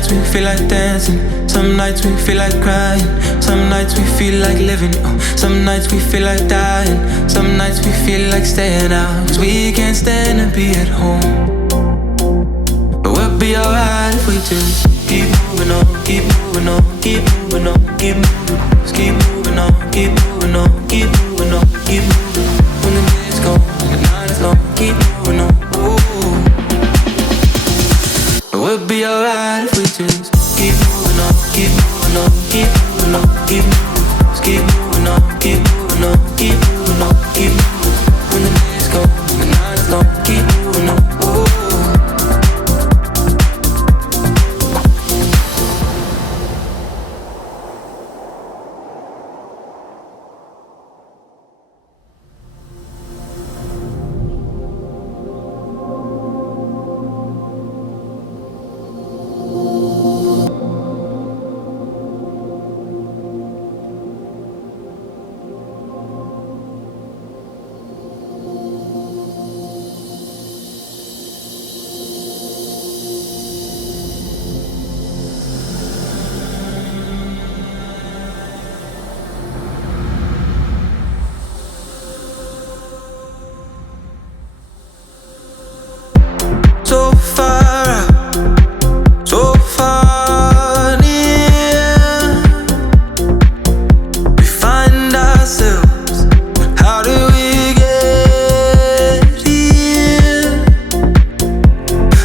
nights we feel like dancing, some nights we feel like crying, some nights we feel like living, some nights we feel like dying, some nights we feel like staying out, 'cause we can't stand to be at home. But we'll be alright if we just keep moving on, keep moving on, keep moving on, keep moving on, just keep moving on, keep moving on, keep moving on, keep moving on. When the day's gone, the night is long, keep moving on. Ooh. But we'll be alright if we just keep moving on, keep moving on, keep moving on, keep moving on, just keep moving on, keep moving on, keep moving on, keep moving on. When the day's gone, the night is long, keep moving on. Ooh. So far out, so far near, we find ourselves, but how do we get here?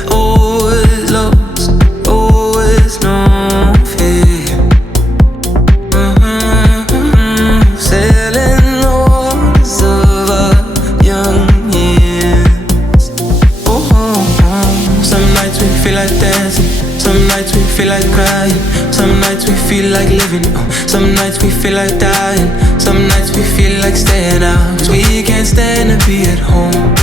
Always lost, always no fear. Sailing the waters of our young years. Some nights we feel like dancing, some nights we feel like crying, some nights we feel like living, some nights we feel like dying, some nights we feel like staying out, 'cause we can't stand to be at home.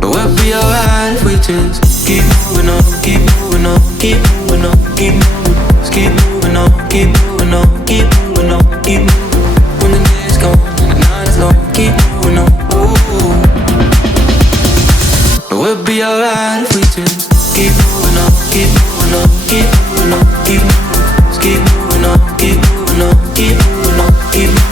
But we'll be alright if we just keep moving on, keep moving on, keep moving on, keep moving on, just keep moving on, keep moving on, keep moving on, keep moving on. When the day's gone and the night is long, keep moving on. Ooh. But we'll be alright if we just keep moving on, keep moving on, keep moving on, keep moving on, just keep moving on, keep moving on, keep moving on, keep moving on.